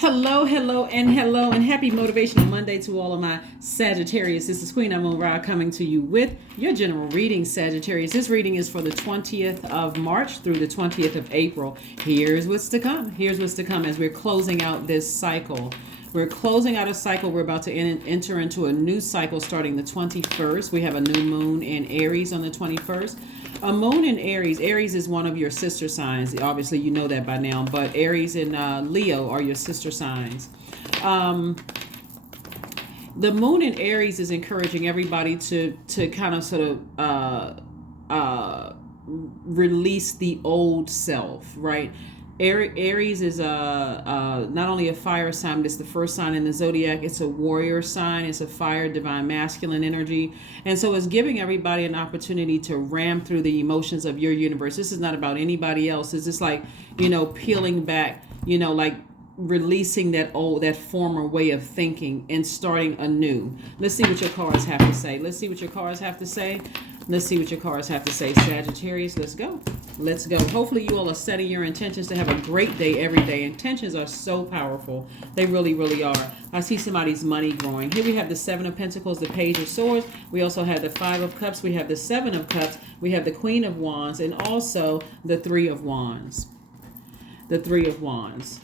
Hello, hello, and happy Motivational Monday to all of my Sagittarius. This is Queen Amun Ra coming to you with your general reading, Sagittarius. This reading is for the 20th of March through the 20th of April. Here's what's to come. Here's what's to come as we're closing out this cycle. We're closing out a cycle. We're about to enter into a new cycle starting the 21st. We have a new moon in Aries on the 21st. A moon in Aries. Aries is one of your sister signs. Obviously, you know that by now. But Aries and Leo are your sister signs. The moon in Aries is encouraging everybody to kind of sort of release the old self, right? Aries is not only a fire sign, but it's the first sign in the Zodiac. It's a warrior sign. It's a fire, divine masculine energy. And so it's giving everybody an opportunity to ram through the emotions of your universe. This is not about anybody else. It's just like, peeling back, like releasing that former way of thinking and starting anew. Let's see what your cards have to say. Let's see what your cards have to say. Let's see what your cards have to say, Sagittarius. Let's go. Let's go. Hopefully you all are setting your intentions to have a great day every day. Intentions are so powerful. They really, really are. I see somebody's money growing. Here we have the Seven of Pentacles, the Page of Swords. We also have the Five of Cups. We have the Seven of Cups. We have the Queen of Wands and also the Three of Wands. The Three of Wands.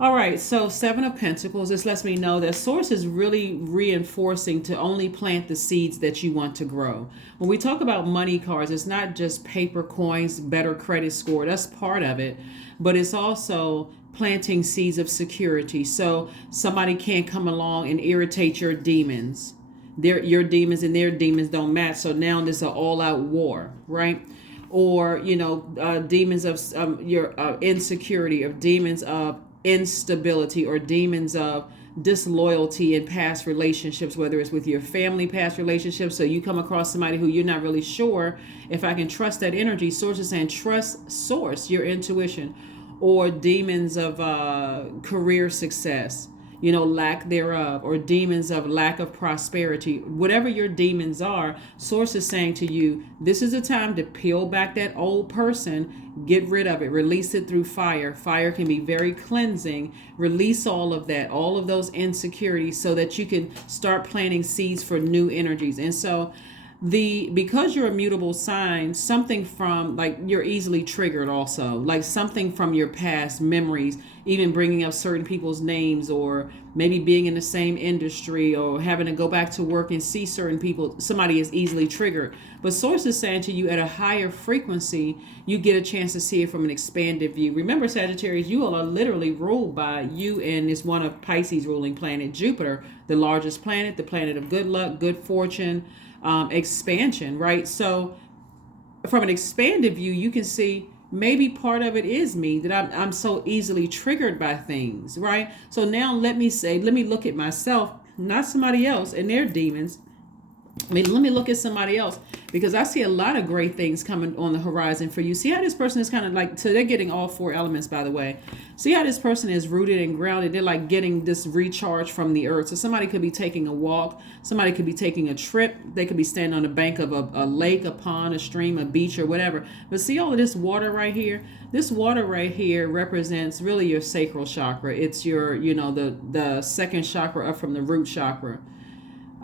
All right, so Seven of Pentacles, this lets me know that Source is really reinforcing to only plant the seeds that you want to grow. When we talk about money cards, it's not just paper coins, better credit score. That's part of it, but it's also planting seeds of security. So somebody can't come along and irritate your demons. Your demons and their demons don't match. So now there's an all-out war, right? Or, demons of your insecurity, or demons of instability, or demons of disloyalty in past relationships, whether it's with your family, past relationships. So you come across somebody who you're not really sure if I can trust that energy. Source is saying trust Source, your intuition. Or demons of career success, lack thereof, or demons of lack of prosperity. Whatever your demons are, Source is saying to you, this is a time to peel back that old person, get rid of it, release it through fire. Fire can be very cleansing. Release all of that, all of those insecurities, so that you can start planting seeds for new energies. And so because you're a mutable sign, something from, like, you're easily triggered also, like something from your past memories, even bringing up certain people's names, or maybe being in the same industry, or having to go back to work and see certain people, somebody is easily triggered. But Source is saying to you, at a higher frequency, you get a chance to see it from an expanded view. Remember, Sagittarius, you all are literally ruled by you, and it's one of Pisces' ruling planet, Jupiter, the largest planet, the planet of good luck, good fortune, expansion, right? So from an expanded view, you can see maybe part of it is me, that I'm so easily triggered by things, right? So now let me look at myself, not somebody else and their demons. Let me look at somebody else, because I see a lot of great things coming on the horizon for you. See how this person is kind of like, so they're getting all four elements, by the way. See how this person is rooted and grounded. They're like getting this recharge from the earth. So somebody could be taking a walk. Somebody could be taking a trip. They could be standing on the bank of a lake, a pond, a stream, a beach, or whatever. But see all of this water right here? This water right here represents really your sacral chakra. It's your, the second chakra up from the root chakra.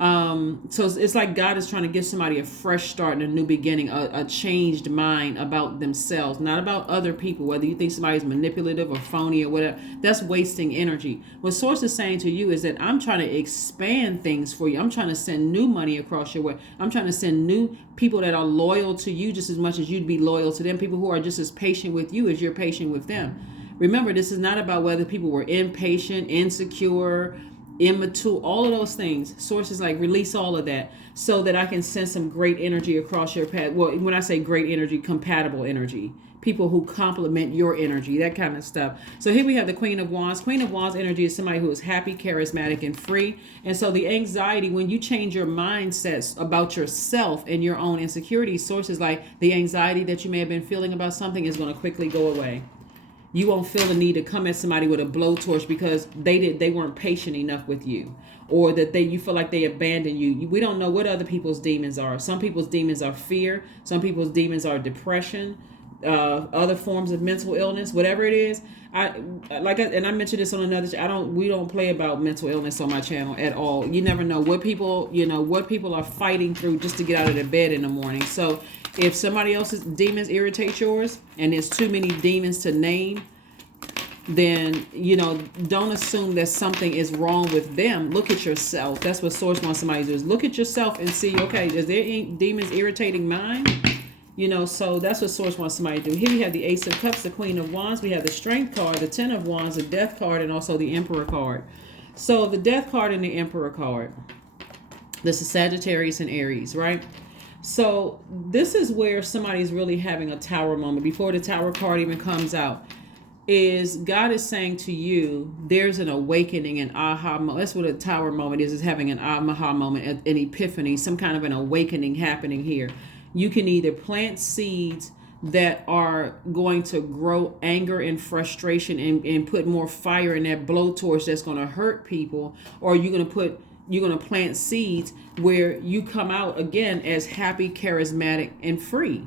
So it's like God is trying to give somebody a fresh start and a new beginning, a changed mind about themselves, not about other people. Whether you think somebody's manipulative or phony or whatever, that's wasting energy. What Source is saying to you is that I'm trying to expand things for you. I'm trying to send new money across your way. I'm trying to send new people that are loyal to you just as much as you'd be loyal to them. People who are just as patient with you as you're patient with them. Remember, this is not about whether people were impatient, insecure, immature, all of those things. Source is like, release all of that so that I can send some great energy across your path. Well, when I say great energy, compatible energy, people who complement your energy, that kind of stuff. So here we have the Queen of Wands. Queen of Wands energy is somebody who is happy, charismatic, and free. And so the anxiety, when you change your mindsets about yourself and your own insecurities, Source is like, the anxiety that you may have been feeling about something is going to quickly go away. You won't feel the need to come at somebody with a blowtorch because they weren't patient enough with you, or that you feel like they abandoned you. We don't know what other people's demons are. Some people's demons are fear. Some people's demons are depression. other forms of mental illness, whatever it is. I mentioned this on another. We don't play about mental illness on my channel at all. You never know what people are fighting through just to get out of their bed in the morning. So if somebody else's demons irritate yours, and there's too many demons to name, then don't assume that something is wrong with them. Look at yourself. That's what Source wants somebody to do, is look at yourself and see, okay, is there any demons irritating mine? So that's what Source wants somebody to do. Here we have the Ace of Cups, the Queen of Wands. We have the Strength card, the Ten of Wands, the Death card, and also the Emperor card. So the Death card and the Emperor card. This is Sagittarius and Aries, right? So this is where somebody's really having a Tower moment. Before the Tower card even comes out, is God is saying to you, there's an awakening, an aha moment. That's what a Tower moment is having an aha moment, an epiphany, some kind of an awakening happening here. You can either plant seeds that are going to grow anger and frustration and put more fire in that blowtorch that's going to hurt people, or you're going to plant seeds where you come out again as happy, charismatic, and free,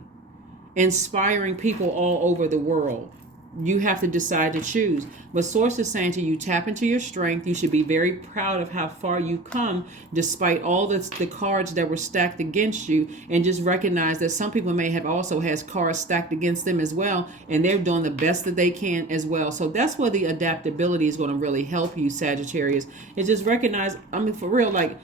inspiring people all over the world. You have to decide to choose. But Source is saying to you, tap into your strength. You should be very proud of how far you come, despite all the cards that were stacked against you, and just recognize that some people may have also has cards stacked against them as well, and they're doing the best that they can as well. So that's where the adaptability is going to really help you, Sagittarius. Is just recognize, for real, like,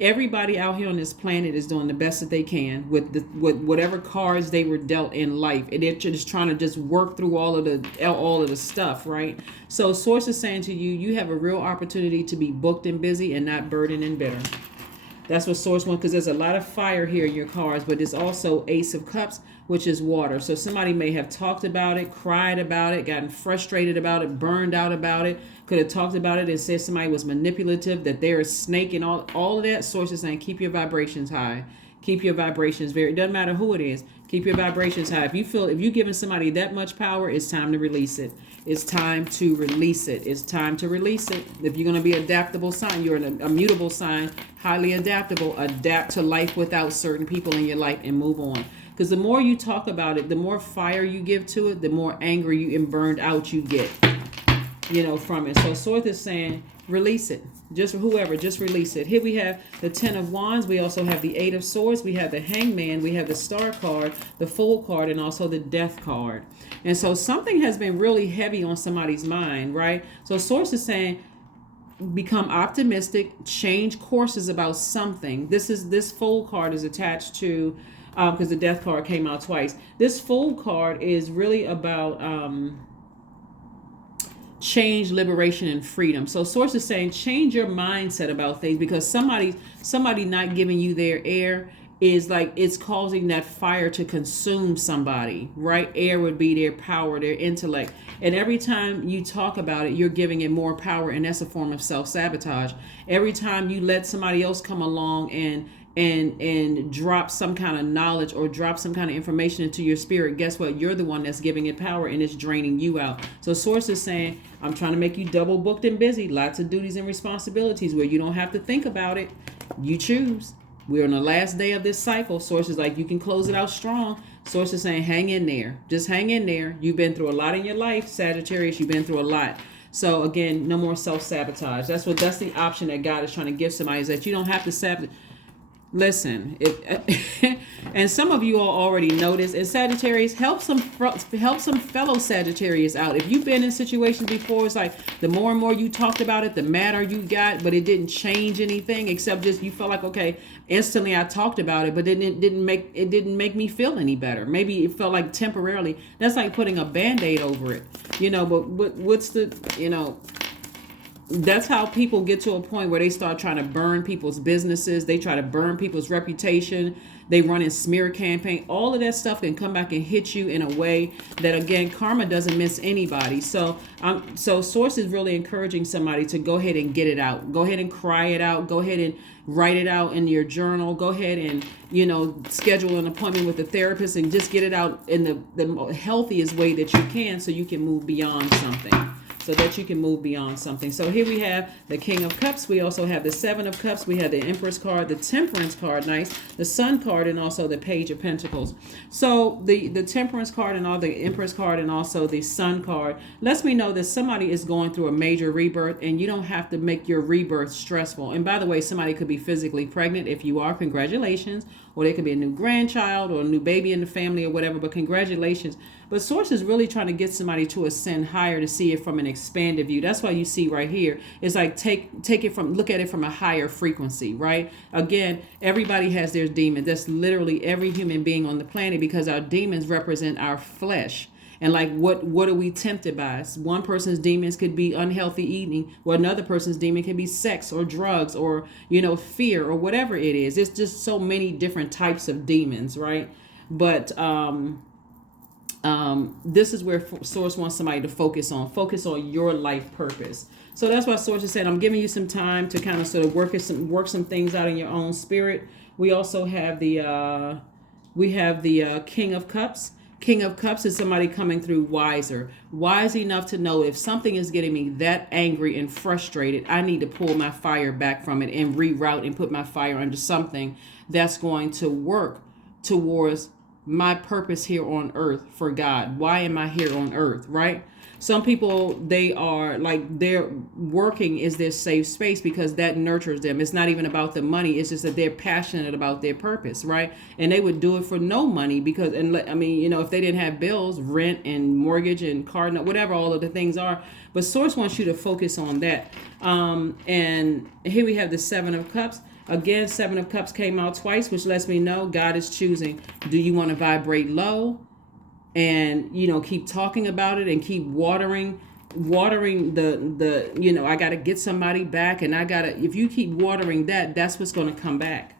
everybody out here on this planet is doing the best that they can with whatever cards they were dealt in life, and they're just trying to just work through all of the stuff, right? So Source is saying to you, you have a real opportunity to be booked and busy and not burdened and bitter. That's what Source wants, because there's a lot of fire here in your cards, but there's also Ace of Cups, which is water. So somebody may have talked about it, cried about it, gotten frustrated about it, burned out about it, could have talked about it and said somebody was manipulative, that they're a snake, and all of that. Source is saying, keep your vibrations high. Keep your vibrations it doesn't matter who it is. Keep your vibrations high. If you're giving somebody that much power, it's time to release it. It's time to release it. It's time to release it. If you're going to be an adaptable sign, you're an immutable sign, highly adaptable. Adapt to life without certain people in your life and move on. Because the more you talk about it, the more fire you give to it, the more angry and burned out you get, from it. So Source is saying, release it. Just release it. Here we have the Ten of Wands. We also have the Eight of Swords. We have the Hangman. We have the Star card, the Fool card, and also the Death card. And so something has been really heavy on somebody's mind, right? So Source is saying, become optimistic, change courses about something. This Fool card is attached to, because the Death card came out twice. This Fool card is really about change, liberation, and freedom. So Source is saying, change your mindset about things, because somebody not giving you their air is like, it's causing that fire to consume somebody, right? Air would be their power, their intellect. And every time you talk about it, you're giving it more power, and that's a form of self-sabotage. Every time you let somebody else come along and drop some kind of knowledge or drop some kind of information into your spirit, guess what? You're the one that's giving it power, and it's draining you out. So Source is saying, I'm trying to make you double booked and busy, lots of duties and responsibilities where you don't have to think about it. You choose. We're on the last day of this cycle. Source is like, you can close it out strong. Source is saying, hang in there. Just hang in there. You've been through a lot in your life, Sagittarius. You've been through a lot. So again, no more self-sabotage. That's the option that God is trying to give somebody, is that you don't have to sabotage. Listen, and some of you all already know this. And Sagittarius, help some fellow Sagittarius out. If you've been in situations before, it's like the more and more you talked about it, the madder you got, but it didn't change anything except just you felt like, okay, instantly I talked about it, but it didn't make me feel any better. Maybe it felt like temporarily. That's like putting a Band-Aid over it, But what's the that's how people get to a point where they start trying to burn people's businesses. They try to burn people's reputation. They run in smear campaign. All of that stuff can come back and hit you in a way that, again, karma doesn't miss anybody. So Source is really encouraging somebody to go ahead and get it out. Go ahead and cry it out. Go ahead and write it out in your journal. Go ahead and, schedule an appointment with a therapist and just get it out in the healthiest way that you can, so you can move beyond something. so that you can move beyond something. So here we have the King of Cups. We also have the Seven of Cups. We have the Empress card, the Temperance card, nice, the Sun card, and also the Page of Pentacles. So the Temperance card and all the Empress card and also the Sun card lets me know that somebody is going through a major rebirth, and you don't have to make your rebirth stressful. And by the way, somebody could be physically pregnant. If you are, congratulations. Or there could be a new grandchild or a new baby in the family or whatever, but congratulations. But Source is really trying to get somebody to ascend higher, to see it from an expanded view. That's why you see right here, it's like take it from, look at it from a higher frequency, right? Again, everybody has their demon. That's literally every human being on the planet, because our demons represent our flesh. And like, what are we tempted by? One person's demons could be unhealthy eating, or another person's demon can be sex or drugs or, fear or whatever it is. It's just so many different types of demons, right? But this is where Source wants somebody to focus on your life purpose. So that's why Source is saying, I'm giving you some time to kind of sort of work some things out in your own spirit. We also have the King of Cups. King of Cups is somebody coming through wise enough to know if something is getting me that angry and frustrated, I need to pull my fire back from it and reroute and put my fire under something that's going to work towards my purpose here on earth for God. Why am I here on earth, right? Some people, they are like, their working is their safe space because that nurtures them. It's not even about the money. It's just that they're passionate about their purpose, right? And they would do it for no money because, and I mean, if they didn't have bills, rent and mortgage and car, whatever all of the things are. But Source wants you to focus on that. And here we have the Seven of Cups. Again, Seven of Cups came out twice, which lets me know God is choosing. Do you want to vibrate low and, keep talking about it and keep watering the I got to get somebody back, and if you keep watering that, that's what's going to come back.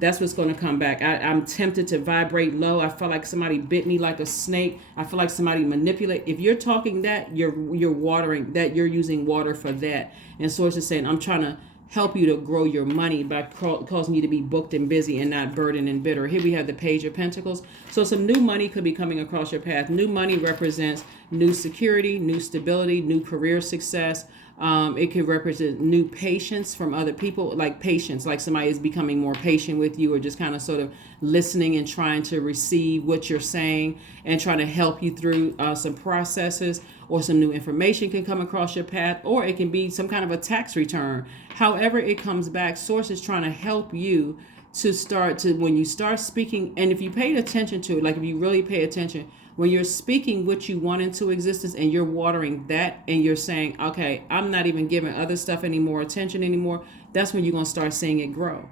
That's what's going to come back. I'm tempted to vibrate low. I feel like somebody bit me like a snake. I feel like somebody manipulate. If you're talking that, you're watering that, you're using water for that. And Source is saying, I'm trying to help you to grow your money by causing you to be booked and busy and not burdened and bitter. Here we have the Page of Pentacles. So some new money could be coming across your path. New money represents new security, new stability, new career success. It could represent new patience from other people, like patience, like somebody is becoming more patient with you, or just kind of sort of listening and trying to receive what you're saying and trying to help you through some processes, or some new information can come across your path, or it can be some kind of a tax return. However it comes back, Source is trying to help you to when you start speaking, and if you paid attention to it, like if you really pay attention, when you're speaking what you want into existence and you're watering that and you're saying, okay, I'm not even giving other stuff any more attention anymore, that's when you're going to start seeing it grow.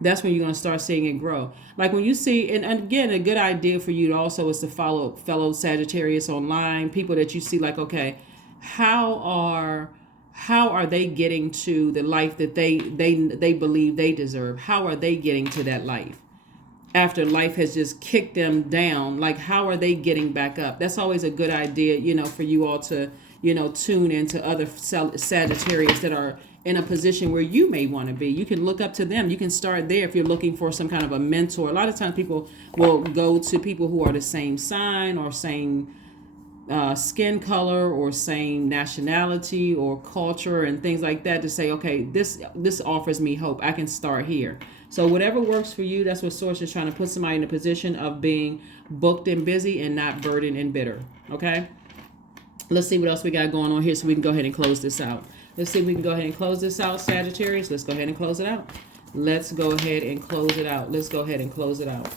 That's when you're going to start seeing it grow. Like when you see, and again, a good idea for you to also is to follow fellow Sagittarius online, people that you see like, okay, how are they getting to the life that they believe they deserve? How are they getting to that life? After life has just kicked them down, like how are they getting back up? That's always a good idea, for you all to, tune into other Sagittarius that are in a position where you may want to be. You can look up to them. You can start there if you're looking for some kind of a mentor. A lot of times people will go to people who are the same sign or same skin color or same nationality or culture and things like that to say, okay, this offers me hope. I can start here. So whatever works for you, that's what Source is trying to put somebody in a position of being booked and busy and not burdened and bitter. Okay? Let's see what else we got going on here so we can go ahead and close this out. Let's see if we can go ahead and close this out, Sagittarius. Let's go ahead and close it out. Let's go ahead and close it out. Let's go ahead and close it out.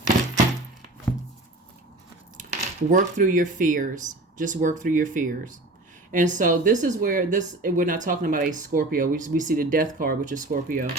Work through your fears. Just work through your fears. And so this is where we're not talking about a Scorpio. We see the Death card, which is Scorpio.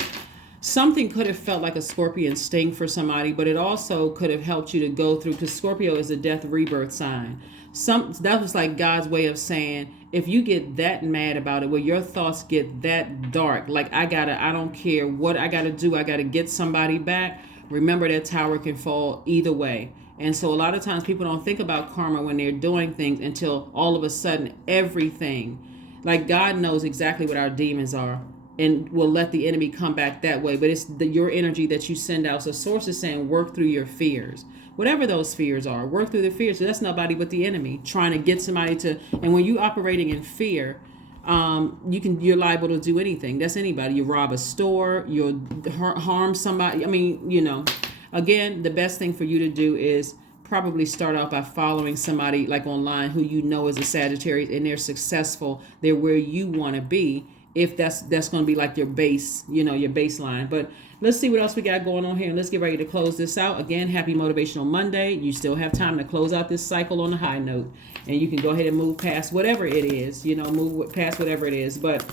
Something could have felt like a scorpion sting for somebody, but it also could have helped you to go through, because Scorpio is a death rebirth sign. That was like God's way of saying, if you get that mad about it, where your thoughts get that dark, like I don't care what I gotta do, I gotta get somebody back. Remember that tower can fall either way. And so a lot of times people don't think about karma when they're doing things until all of a sudden everything, like God knows exactly what our demons are and will let the enemy come back that way. But it's your energy that you send out. So Source is saying work through your fears. whatever those fears are. Work through the fears. So that's nobody but the enemy trying to get somebody to. And when you operating in fear, you're liable to do anything. That's anybody. You rob a store, you'll harm somebody. I mean, again, the best thing for you to do is probably start out by following somebody like online who you know is a Sagittarius and they're successful. They're where you want to be. If that's going to be like your base, your baseline. But let's see what else we got going on here. And let's get ready to close this out. Again, happy Motivational Monday. You still have time to close out this cycle on a high note. And you can go ahead and move past whatever it is, move past whatever it is. But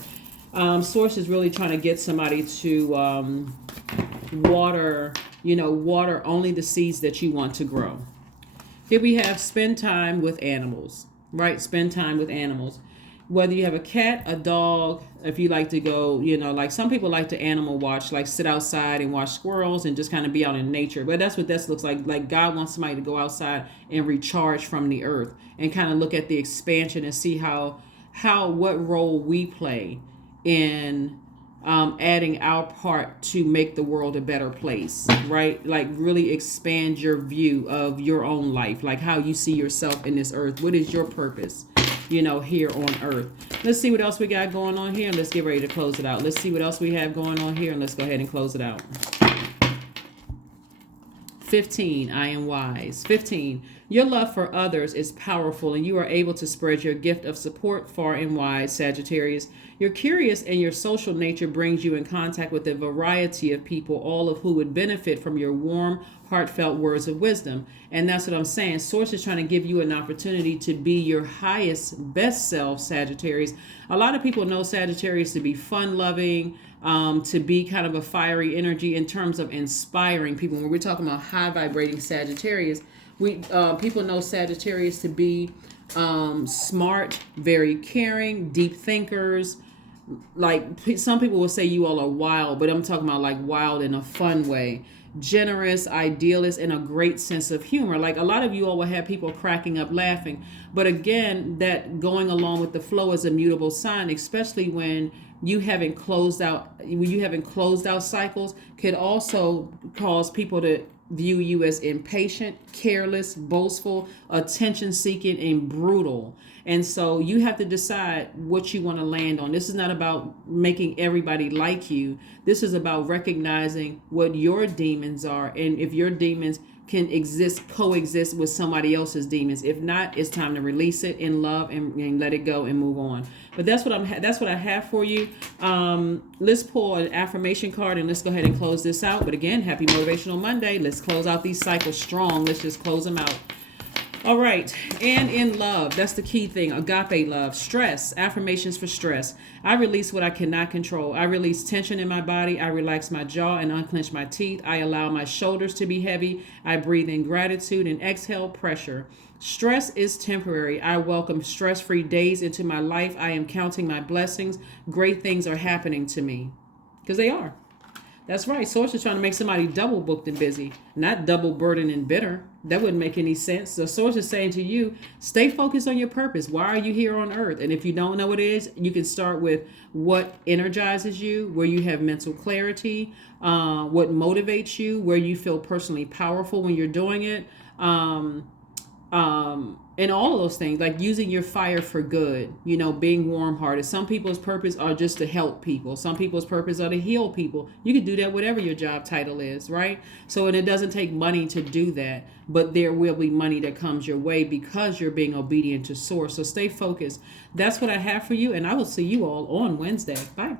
Source is really trying to get somebody to water only the seeds that you want to grow. Here we have spend time with animals, right? Spend time with animals. Whether you have a cat, a dog, if you like to go, like some people like to animal watch, like sit outside and watch squirrels and just kind of be out in nature. But that's what this looks like. Like God wants somebody to go outside and recharge from the earth and kind of look at the expansion and see what role we play in adding our part to make the world a better place, right? Like really expand your view of your own life, like how you see yourself in this earth. What is your purpose? Here on earth. Let's see what else we got going on here and let's get ready to close it out. Let's see what else we have going on here and let's go ahead and close it out. 15, I am wise. 15, your love for others is powerful and you are able to spread your gift of support far and wide, Sagittarius. You're curious and your social nature brings you in contact with a variety of people, all of who would benefit from your warm, heartfelt words of wisdom. And that's what I'm saying. Source is trying to give you an opportunity to be your highest, best self, Sagittarius. A lot of people know Sagittarius to be fun-loving, to be kind of a fiery energy in terms of inspiring people. When we're talking about high vibrating Sagittarius, people know Sagittarius to be smart, very caring, deep thinkers. Like some people will say you all are wild, but I'm talking about like wild in a fun way. Generous, idealist, and a great sense of humor. Like a lot of you all will have people cracking up laughing. But again, that going along with the flow is a mutable sign, especially when you haven't closed out cycles, could also cause people to view you as impatient, careless, boastful, attention-seeking, and brutal. And so you have to decide what you want to land on. This is not about making everybody like you. This is about recognizing what your demons are, and if your demons can coexist with somebody else's demons. If not, it's time to release it in love and let it go and move on. But that's what I have for you. Let's pull an affirmation card and let's go ahead and close this out. But again, happy Motivational Monday. Let's close out these cycles strong. Let's just close them out. All right. And in love, that's the key thing. Agape love. Stress. Affirmations for stress. I release what I cannot control. I release tension in my body. I relax my jaw and unclench my teeth. I allow my shoulders to be heavy. I breathe in gratitude and exhale pressure. Stress is temporary. I welcome stress-free days into my life. I am counting my blessings. Great things are happening to me. Because they are. That's right. Source is trying to make somebody double booked and busy, not double burdened and bitter. That wouldn't make any sense. The Source is saying to you, stay focused on your purpose. Why are you here on earth? And if you don't know what it is, you can start with what energizes you, where you have mental clarity, what motivates you, where you feel personally powerful when you're doing it. And all of those things, like using your fire for good, being warm-hearted. Some people's purpose are just to help people. Some people's purpose are to heal people. You can do that whatever your job title is, right? So, and it doesn't take money to do that, but there will be money that comes your way because you're being obedient to Source. So stay focused. That's what I have for you, and I will see you all on Wednesday. Bye.